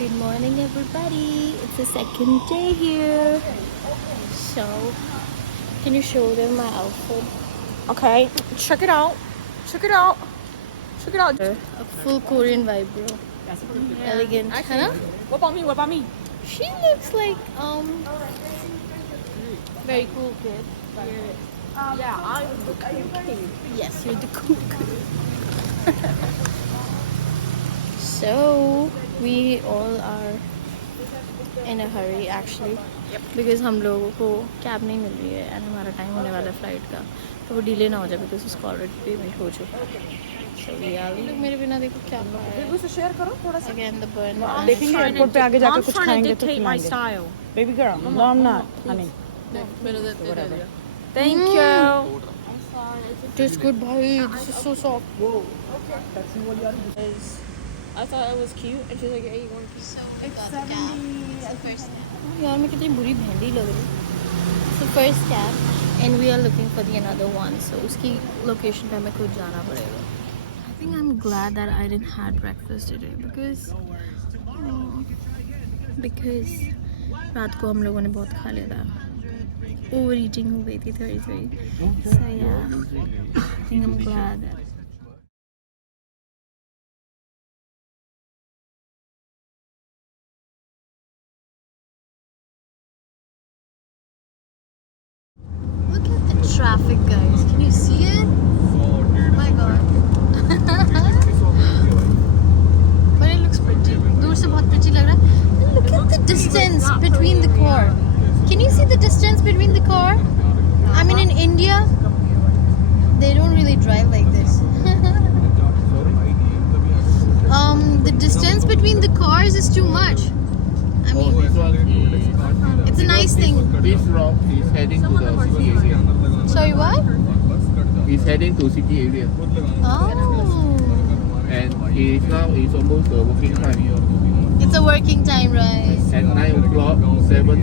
Good morning, everybody. It's the second day here. So, can you show them my outfit? Okay, check it out. Check it out. Check it out. A full Korean vibe, bro. Elegant. Actually, Huh? what about me? What about me? She looks like very cool kid. Yeah, I'm the cool king. Yes, you're the cool kid. So we all are in a hurry actually, because हम लोगों को cab नहीं मिल रही है and हमारा time होने वाला है फ्लाइट का, तो वो डिले ना हो जाए because उसका ऑलरेडी पेमेंट हो चुका है. So we are. लोग मेरे बिना देखो क्या कर रहे हैं. उसे शेयर करो थोड़ा सा. Again the burn. देखेंगे एयरपोर्ट पे आगे जाकर कुछ खाएंगे तो dictate my खिलाएंगे. style. Baby girl, no I'm not, honey. Thank you. Tastes good, bhai. This is so soft. I thought it was cute, and she's like, "Hey, you want a piece?" So we got the cab. It's the first cab. यार मैं कितनी बुरी भेंडी लग रही. It's the first cab, and we are looking for the another one. So उसकी location पे हमें खुद जाना पड़ेगा. I think I'm glad that I didn't had breakfast today because रात को हम लोगों ने बहुत खा लिया था. Overeating हो गई थी थोड़ी. So yeah, I think I'm glad that. Look at the traffic, guys. Can you see it? Oh my god. But it looks pretty. दूर से बहुत pretty लग रहा है. Look at the distance between the car. Can you see the distance between the car? I mean, in India, they don't really drive like this. The distance between the cars is too much. I mean, it's a nice thing. This route is heading to the city area. Sorry, what? It's heading to city area. Oh. And it's almost the working time. It's a working time, right? At 9 o'clock, 7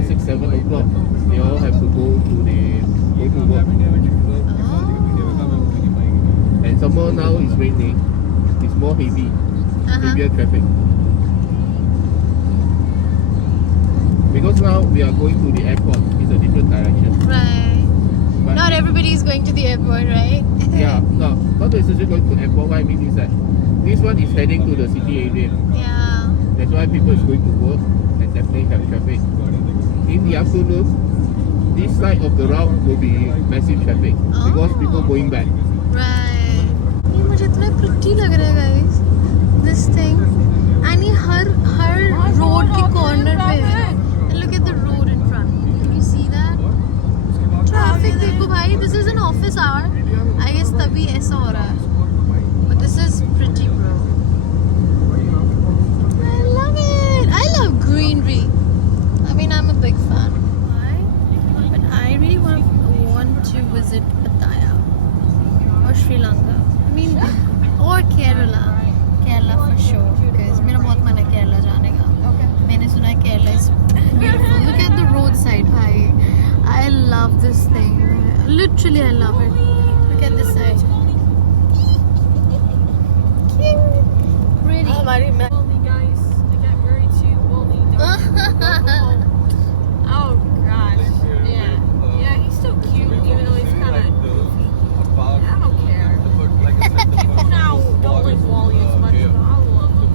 o'clock, they all have to go to work. Oh. And somehow now it's raining. It's more heavy. Heavier traffic. Because now we are going to the airport. It's a different direction. Right. But Not everybody is going to the airport, right? yeah, no, not necessarily going to airport. What I mean is that this one is heading to the city area. Yeah. That's why people is going to work and definitely have traffic. In the afternoon, this side of the route will be massive traffic because people going back. Right. ये मुझे इतना pretty लग रहा है, guys. This thing. And ये हर road के corner पे है. And look at the road in front. Can you see that? Traffic देखो भाई. This is an office hour. I guess तभी ऐसा हो रहा है. But this is pretty, bro. I love it. I love greenery. I mean, I'm a big fan. Why? But I really want to visit Pattaya or Sri Lanka. I mean, or Kerala. Kerala for sure. Because मेरा बहुत मन है Kerala जाने का. मैंने सुना है Kerala is beautiful. Look at the roadside, bhai. I love this thing. Literally, I love it. Look at this side. Cute. Pretty. Woolly guys, I get worried too. Woolly. Oh gosh. Yeah, he's so cute, even though he's kind of goofy. I don't care. People now don't like Wally as much,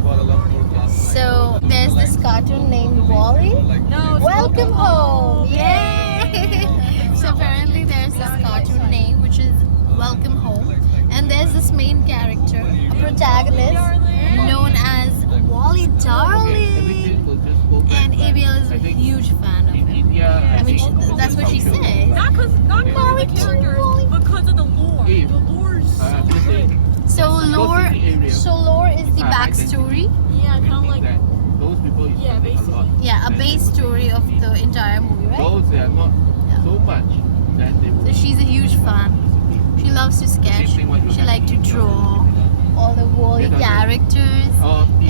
but I love him. So there's this cartoon named Wall-E. No, it's Welcome home! Yay! So apparently there's this cartoon name which is Welcome Home, and there's this main character, a protagonist known as Wally Darling, Everything will just go back. and ABL is a huge fan of In him. India, I mean, that's what she says. Not because Wally of the characters, Wally. because of the lore. If- The lore's so I'm just saying, So lore is the I backstory. yeah, kind of like that those people is Yeah, spending a lot. Yeah, a base story of the entire movie, right? Those they are not Yeah. so much that they will. So she's a huge fan. She loves to sketch. She likes to draw all the Wally characters.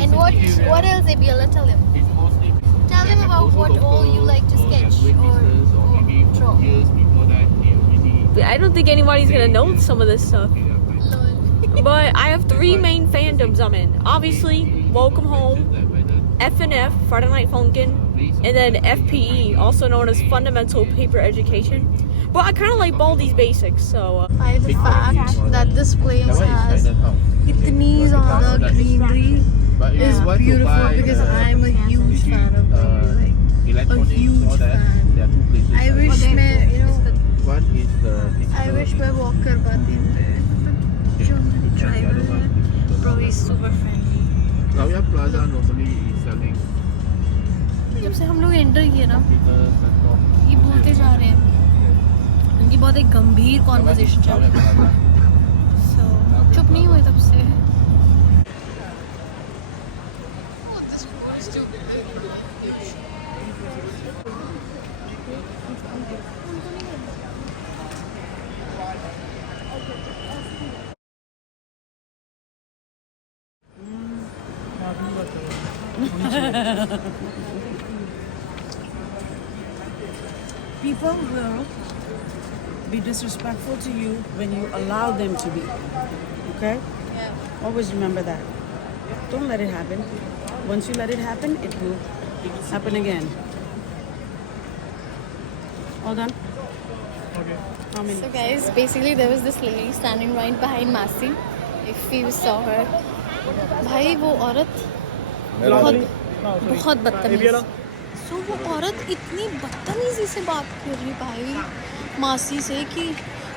And what else, Abiola? Tell him. It's mostly Tell him about what all you like to sketch or draw. years before that they already. I don't think anybody's gonna know some of this stuff. Lol. But I have 3 main fandoms I'm in. Obviously, Welcome Home, FNF, Friday Night Funkin', and then FPE, also known as Fundamental Paper Education. But I kind of like Baldi's Basics, so. By the fact that this place That one is has Chinatown. itni zyada greenery But if is you want to beautiful buy because the I'm a huge fan of greenery. electronics, huge all that, fan. there are two places. I wish मैं, you know, One is the I wish मैं walk कर पाती जो मेरे driver है, bro he's super friendly. Gauya Plaza normally is selling जब से हम लोग एंटर किए ना computers and all. ये बोलते जा रहे हैं इनकी बहुत एक गंभीर कॉन्वर्सेशन चल रही है so चुप नहीं हुए तब से People will be disrespectful to you when you allow them to be. Okay? Always remember that. Don't let it happen. Once you let it happen, it will happen again. All done? Okay. How many? So guys, basically there was this lady standing right behind Masi. If you saw her, भाई वो औरत बहुत बदतमीज। So वो औरत इतनी बदतमीजी से बात कर रही भाई मासी से कि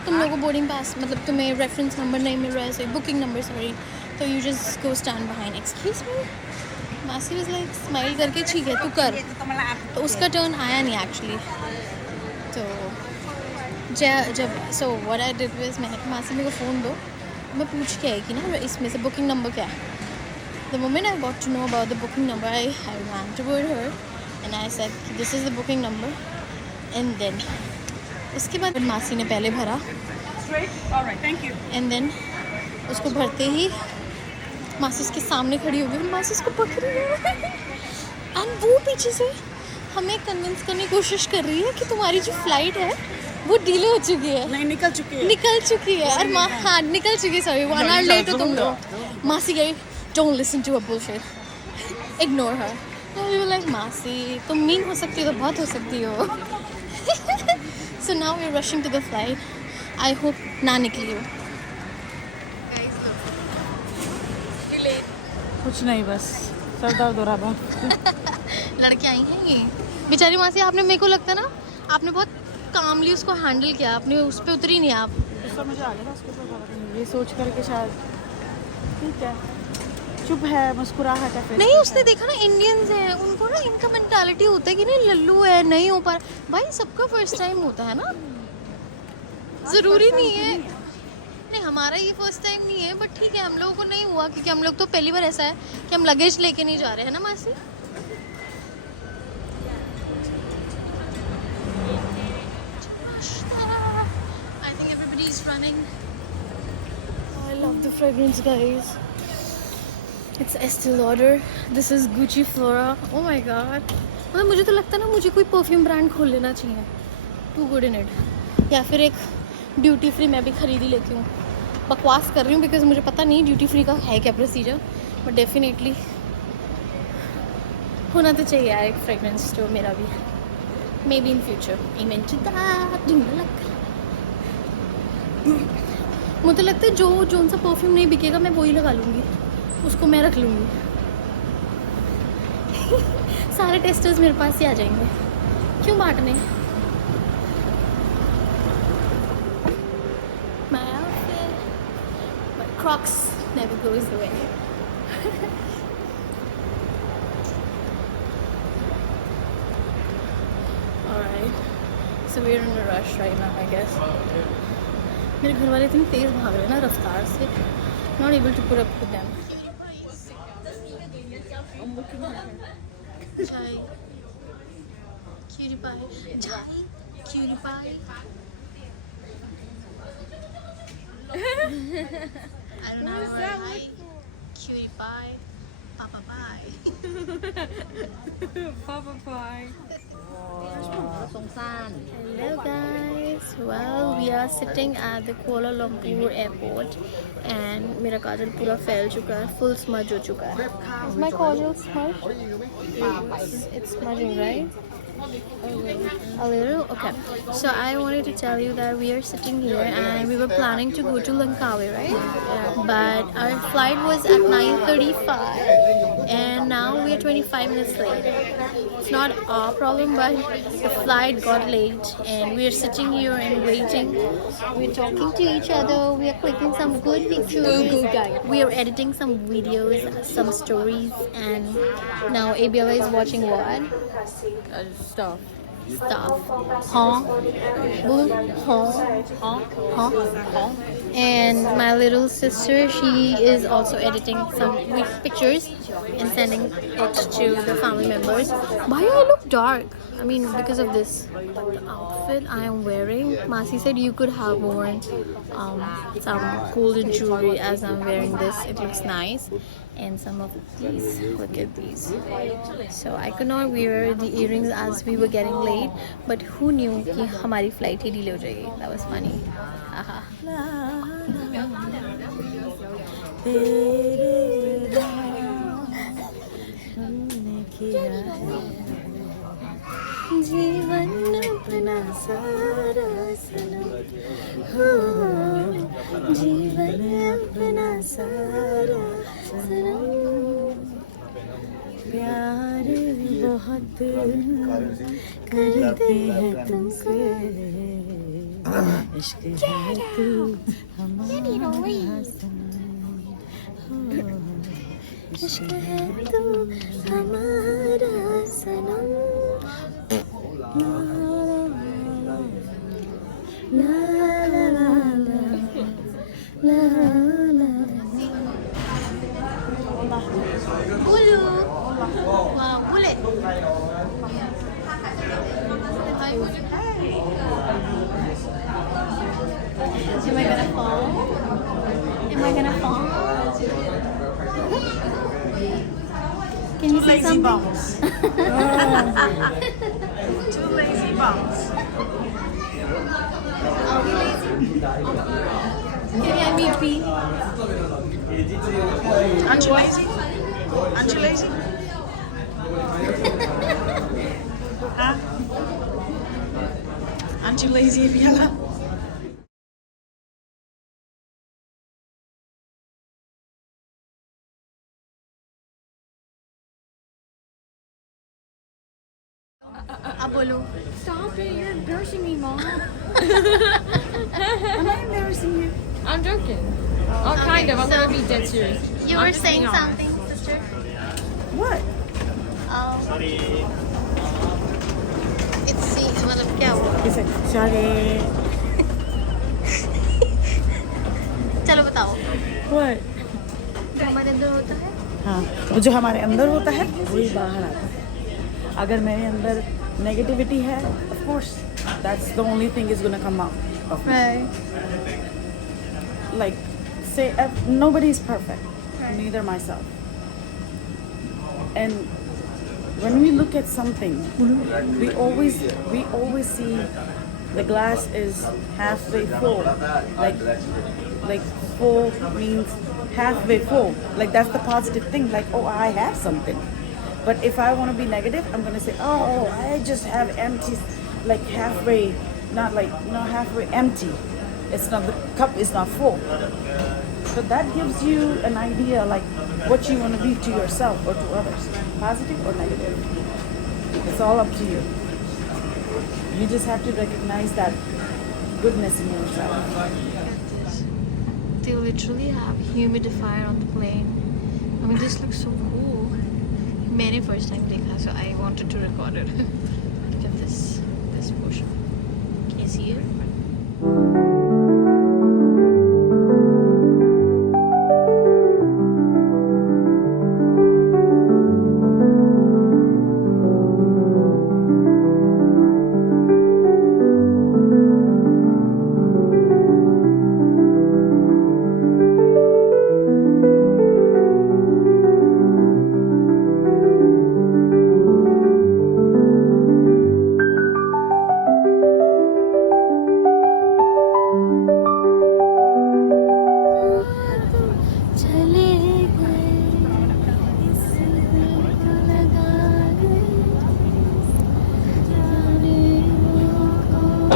तुम लोगों को बोर्डिंग पास मतलब तुम्हें रेफरेंस नंबर नहीं मिल रहा है बुकिंग नंबर सॉरी तो you just go stand behind excuse me मासी वाज लाइक स्माइल करके ठीक है तू कर तो उसका टर्न आया नहीं एक्चुअली तो जब so what I did was मैं मासी मेरे को फ़ोन दो मैं पूछ के आई कि ना इसमें से बुकिंग नंबर क्या है the moment I got to know about the booking number I ran toward her and I said this is the booking number and then उसके बाद मासी ने पहले भरा एंड देन उसको भरते ही मासी उसके सामने खड़ी हो गई मासी उसको पकड़ रही है एंड वो पीछे से हमें कन्विंस करने की कोशिश कर रही है कि तुम्हारी जो फ्लाइट है वो डिले हो चुकी है नहीं निकल चुकी है और हाँ निकल चुकी है सॉरी 1 hour लेट हो तुम लोग मासी गई don't listen to a bullshit ignore her we were like मासी तुम मीन हो सकती हो तो बहुत हो सकती हो so now we are rushing to the flight I hope ना निकली हो कुछ नहीं बस सर दर्द हो रहा बहुत लड़के आई हैं ये बेचारी मासी आपने मेरे को लगता है ना आपने बहुत कामली उसको हैंडल किया आपने उस पर उतरी नहीं आप गुस्सा मुझे आ गया था उसके ऊपर ये सोच करके शायद ठीक है चुप है मुस्कुराहट है फिर नहीं उसने देखा ना इंडियंस हैं उनको ना इनका मेंटालिटी होता है कि नहीं लल्लू है नहीं हो पा रहा भाई सबका फर्स्ट टाइम होता है ना ज़रूरी नहीं है नहीं हमारा ये फर्स्ट टाइम नहीं है बट ठीक है हम लोगों को नहीं हुआ क्योंकि हम लोग तो पहली बार ऐसा है कि हम लगेज लेके नहीं जा रहे हैं ना मासी I think everybody is running. Oh, I love the fragrance, guys. It's Estee Lauder. This is Gucci Flora. Oh my god. मतलब मुझे तो लगता है ना मुझे कोई परफ्यूम ब्रांड खोल लेना चाहिए. Too good in it. या फिर एक ड्यूटी फ्री मैं भी खरीद ही लेती हूँ. बकवास कर रही हूँ बिकॉज मुझे पता नहीं ड्यूटी फ्री का है क्या प्रोसीजर बट डेफिनेटली होना तो चाहिए यार एक फ्रेगरेंस स्टोर मेरा भी मे बी इन फ्यूचर मुझे लगता है जो सा परफ्यूम नहीं बिकेगा मैं वही लगा लूँगी उसको मैं रख लूँगी सारे टेस्टर्स मेरे पास ही आ जाएंगे क्यों बांटने Crocs never goes away. Alright, so we're in a rush right now, I guess. मेरे घर वाले इतनी तेज भाग रहे हैं ना रफ्तार से. Not able to put up with them. Chai, cutie pie. Chai, cutie pie. I don't know. Hi, cutie pie, Papa pie. Papa pie. Hello guys. Well, we are sitting at the Kuala Lumpur airport and मेरा काजल पूरा फैल चुका है, full smudge हो चुका है. Is my Kajal smudged? It's smudging, right? A little? Okay. So I wanted to tell you that we are sitting here and we were planning to go to Langkawi, right? Yeah. But our flight was at 9:35 and now we are 25 minutes late. It's not our problem, but the flight got late and we are sitting here and waiting. We're talking to each other. We are clicking some good pictures. We are editing some videos, some stories, and now Abiola is watching what? Stuff. Stuff. Huh? Boo? Huh? Huh? And my little sister, she is also editing some pictures and sending it to the family members. Why do I look dark? I mean, because of this. But the outfit I am wearing, Masi said you could have worn some golden jewelry as I'm wearing this. It looks nice. And some of these, look at these. So I could not wear the earrings as we were getting late, but who knew कि हमारी flight ही delay हो जाएगी. That was funny. Haha. जीवन अपना सारा सनम, हो जीवन अपना सारा सनम, प्यार बहुत करते हैं तुमसे, इश्क है तू हमारा सनम, हो इश्क है तू हमारा सनम. La la la la la la. Bulu. Wow, bullet. Am I gonna fall? Am I gonna fall? Can you say something? Bums. Two lazy bums. Are we lazy? Can I meet P? Aren't you lazy? Aren't you lazy? Huh? Aren't you lazy, Abiola? Apollo. Stop it! You're embarrassing me, Mom. Am I embarrassing you? I'm joking. Oh, kind of. I'm gonna be dead serious. You I'm were just saying being honest. something, sister? What? It's see, मतलब क्या हुआ? He said, sorry. चलो बताओ. What? जो हमारे अंदर होता है. हाँ, वो जो हमारे अंदर होता है वही बाहर आता है. अगर मेरे अंदर नेगेटिविटी है, of course, that's the only thing is gonna come out of me. Right. Like, say, nobody is perfect, neither myself. And when we look at something, we always see the glass is halfway full. Like full means halfway full. Like that's the positive thing. Like, oh, I have something. But if I want to be negative, I'm gonna say, oh, I just have empty, like halfway, not halfway empty. It's not, the cup is not full. So that gives you an idea, like what you want to be to yourself or to others, positive or negative. It's all up to you. You just have to recognize that goodness in yourself. They literally have humidifier on the plane. I mean, this looks so cool. मैंने first time देखा, so I wanted to record it. Look at this portion. Can you see it?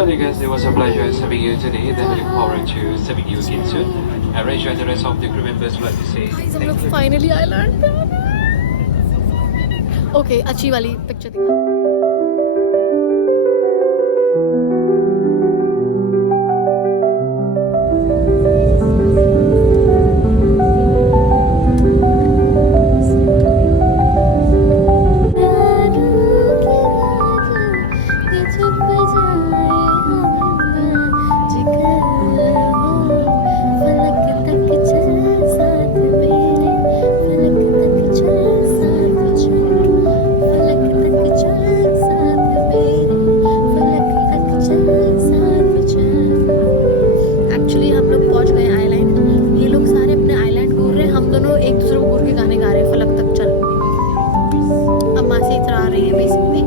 Alright, you guys, it was a pleasure serving you today. Then we look forward to serving you again soon. And Rachel and the rest of the crew members would like to say Guys, हम thank लोग you. finally island पे आ गए। Okay, अच्छी वाली picture दिखा। Actually हम लोग पहुंच गए आइलैंड। ये लोग सारे अपने आइलैंड घूर रहे हैं, हम दोनों एक दूसरे को घूर के गाने गा रहे हैं फलक तक चल। अब मासी इतरा रही है बेसिकली।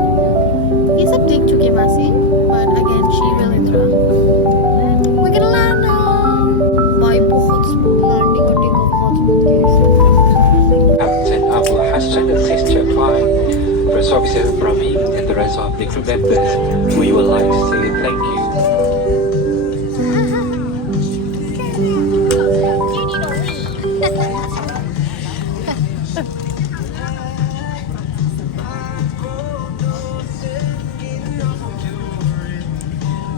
ये सब देख चुके हैं मासी, बट अगेन शी विल इतरा। We can land now. भाई बहुत स्मूथ लैंडिंग और टेक ऑफ बहुत smooth case. Captain Abu Hassan assist your flight. First officer from me and the rest of the crew members, we would like to say thank you.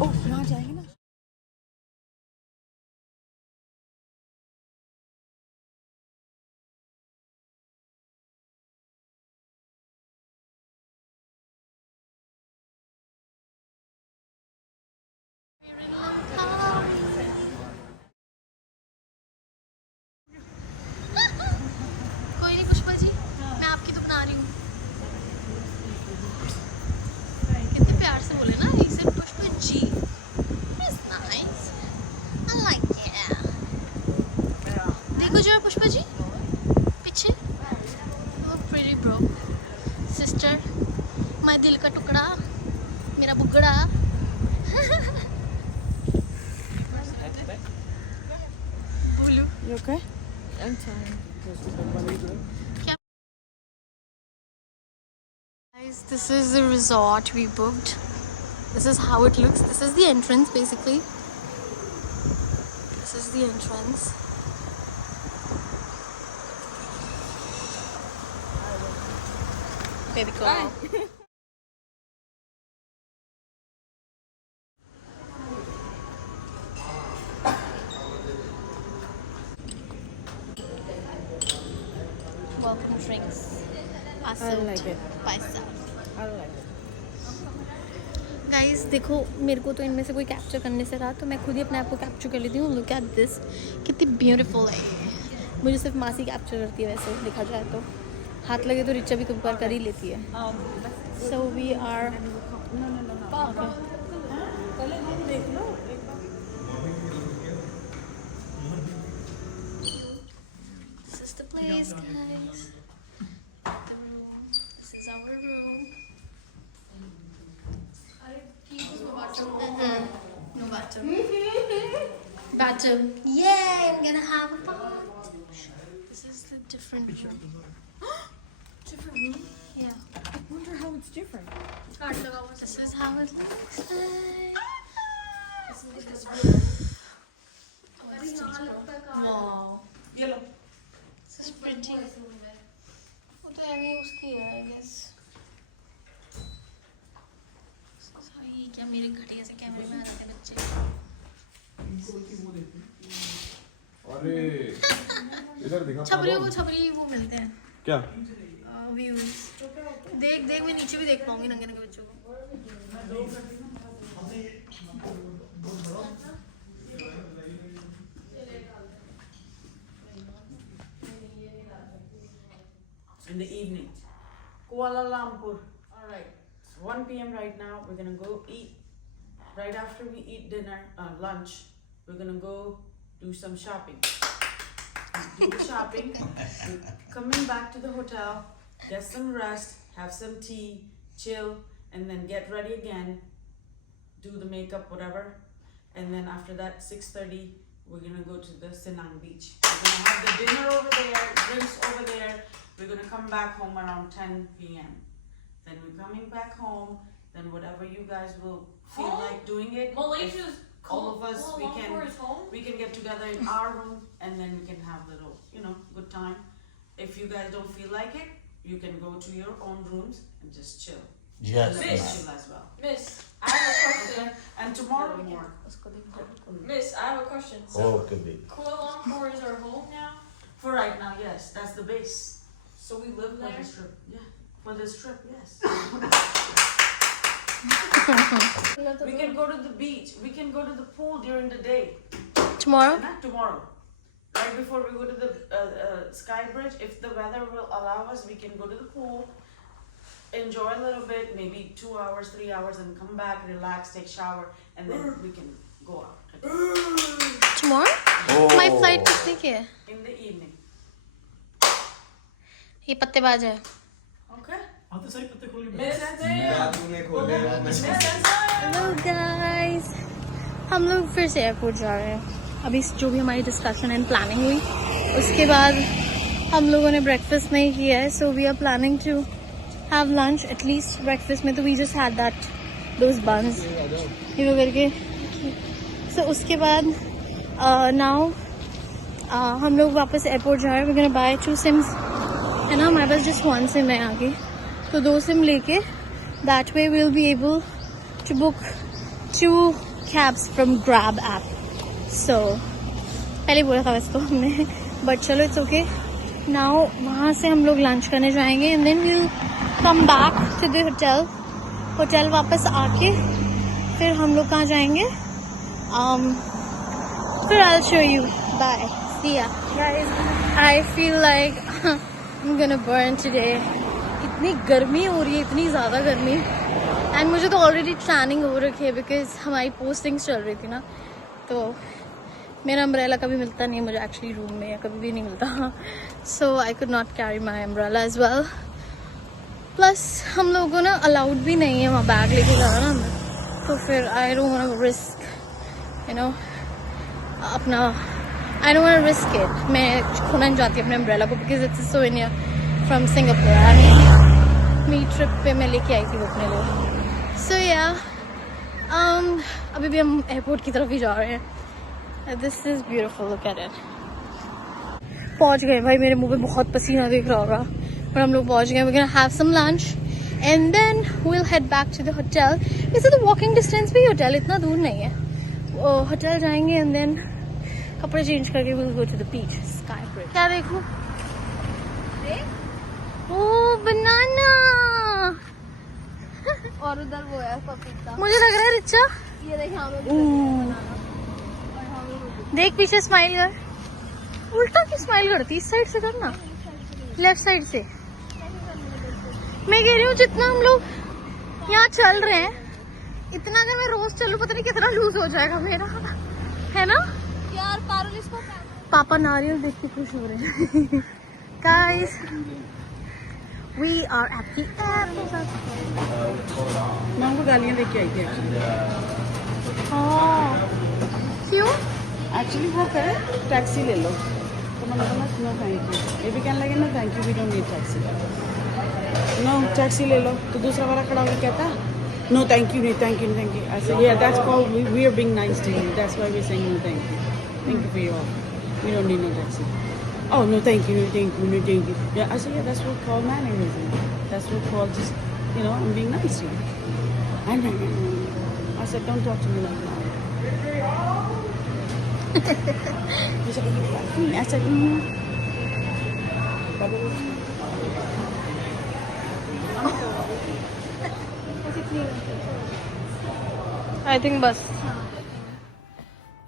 Oh, वहाँ जाएंगे ना। कोई नहीं पुष्पा जी, मैं आपकी तो बना रही हूँ। कितने प्यार से बोले ना, he said Pushpa ji. That's nice. I like it. देखो जरा पुष्पा जी पीछे। Oh pretty bro. Sister, my दिल का टुकड़ा, मेरा बुगड़ा। बोलू You okay? Guys, this is the resort we booked. This is how it looks. This is the entrance basically. This is the entrance. Baby girl. Welcome drinks. Are served like it. by staff. I like it. Guys देखो, मेरे को तो इनमें से कोई capture करने से रहा, तो मैं खुद ही अपने आप को कैप्चर कर लेती हूँ। लुक एट दिस, कितनी ब्यूटीफुल है ये। मुझे सिर्फ मासी कैप्चर करती है वैसे देखा जाए तो। हाथ लगे तो रिचा भी कभी बार कर ही लेती है। So we are This is the place, guys. The room. This is our room. No bathroom. Bathroom. Yay! I'm gonna have a bath. This is the different room. Different room? Yeah. I wonder how it's different. This is how it looks like. Wow. Yellow. This is pretty. वो तो ऐवी उसकी है, I guess. ये क्या मेरे घटिया से कैमरे में आ रहे थे बच्चे। अरे इधर दिखा छपरियों को छपरी वो मिलते हैं क्या व्यूज। देख देख मैं नीचे भी देख पाऊंगी नंगे नंगे बच्चों को। In the evening. Kuala Lumpur. All right. It's 1 p.m. right now. We're gonna go eat. Right after we eat dinner, lunch, we're gonna go do some shopping. Do the shopping. We're coming back to the hotel, get some rest, have some tea, chill, and then get ready again. Do the makeup, whatever, and then after that, 6:30, we're gonna go to the Senang Beach. We're gonna have the dinner over there, drinks over there. We're gonna come back home around 10 p.m. Then we're coming back home, then whatever you guys will feel like doing it. Malaysia's All of us, Kuala Lumpur is home. we can get together in our room and then we can have little, good time. If you guys don't feel like it, you can go to your own rooms and just chill. Yes, Let Miss. us ma'am. chill as well. Miss, I have a question. And tomorrow more. Miss, I have a question. Okay, baby. Kuala Lumpur is our home now, For right now, yes, that's the base so we live for there. this trip. Yeah, for this trip, yes. We can go to the beach. We can go to the pool during the day. Tomorrow? Not tomorrow. Right before we go to the Sky Bridge, if the weather will allow us, we can go to the pool, enjoy a little bit, maybe 2 hours, 3 hours, and come back, relax, take shower, and then we can go out again. Tomorrow? Oh. My flight कितने की है? In the evening. ये पत्तेबाज है. Okay? Miss, तूने खोले hello guys, हम लोग फिर से एयरपोर्ट जा रहे हैं. अभी जो भी हमारी डिस्कशन एंड प्लानिंग हुई उसके बाद हम लोगों ने ब्रेकफास्ट नहीं किया है, so we are planning to have lunch at least. Breakfast में तो we just had that those buns ये वो करके. सो उसके बाद नाउ हम लोग वापस एयरपोर्ट जा रहे हैं. वी गोना बाय 2 सिम्स है ना, हमारे पास जस्ट 1 सिम है आगे, तो 2 सिम लेके that way we will be able to book 2 cabs from Grab app. So पहले बोला था वैसे तो हमने, बट चलो इट्स ओके. नाउ वहाँ से हम लोग लंच करने जाएंगे and then we'll come back to the hotel. वापस आके फिर हम लोग कहाँ जाएंगे, फिर I will show you. Bye, see ya guys. I feel like I am gonna burn today. इतनी गर्मी हो रही है, इतनी ज़्यादा गर्मी. एंड मुझे तो ऑलरेडी टैनिंग हो रखी है बिकॉज हमारी पोस्टिंग्स चल रही थी ना, तो मेरा अम्ब्रेला कभी मिलता नहीं है मुझे एक्चुअली रूम में, या कभी भी नहीं मिलता. So I could not carry my umbrella as well. Plus हम लोगों को ना अलाउड भी नहीं है वहाँ बैग लेके जाना ना, तो फिर I don't want to risk अपना, I don't want to risk it. मैं खोना नहीं चाहती अपने अम्ब्रेला को because it's a souvenir from Singapore. मेरी ट्रिप पे मैं लेके आई थी वो अपने लिए. सो या अभी भी हम एयरपोर्ट की तरफ ही जा रहे हैं. This is beautiful, look at it. पहुंच गए भाई, मेरे मुंह पे बहुत पसीना दिख रहा होगा, पर हम लोग पहुंच गए. We can have some lunch and then we will head back to the hotel. वैसे तो वॉकिंग डिस्टेंस पे ही होटल, इतना दूर नहीं है. होटल जाएंगे एंड देन कपड़े चेंज करके we will go to the beach, sky bridge. क्या देखूं? ओह बनाना. और उधर वो है पपीता. मुझे लग रहा है रिचा, ये देखिए हम लोग देख पीछे स्माइल कर. उल्टा क्यों स्माइल करती, इस साइड से करना, लेफ्ट साइड से. मैं कह रही हूँ जितना हम लोग यहाँ चल रहे हैं, इतना अगर मैं रोज चलूँ पता नहीं कितना लूज हो जाएगा मेरा, है ना यार. पारुल इसको पापा नारियल देख के खुश हो रहे हैं. Guys we are at the airport. मैं उनको गालियाँ देके आई थी एक्चुअली. क्यों? एक्चुअली वो कहे टैक्सी ले लो, तो मैंने बोला नो थैंक यू. ये भी कहने लगे no thank you, we don't need taxi. No taxi ले लो, तो दूसरा वाला खड़ा होकर कहता नो थैंक यू, नहीं thank you, thank you. I say या that's called we are being nice to you, that's why we are saying no thank you. Thank you for your offer. We don't need no taxi. Oh no, thank you, no thank you, no thank you. Yeah, I said yeah, that's what called mannerism. That's what called just, I'm being nice to you. I said, don't talk to me like that. He said, you like me? I said, I think बस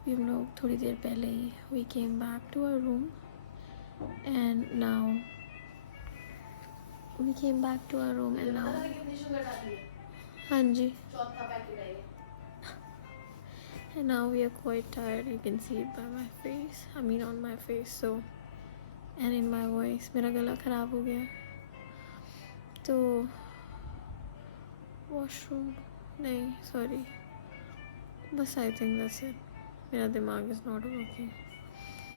हम लोग थोड़ी देर पहले ही we came back to our room and now हाँ जी, and now we are quite tired. You can see it by my face, I mean on my face, so and in my voice. मेरा गला खराब हो गया, तो washroom नहीं, sorry, बस I think that's it. मेरा दिमाग इज़ नॉट वर्किंग.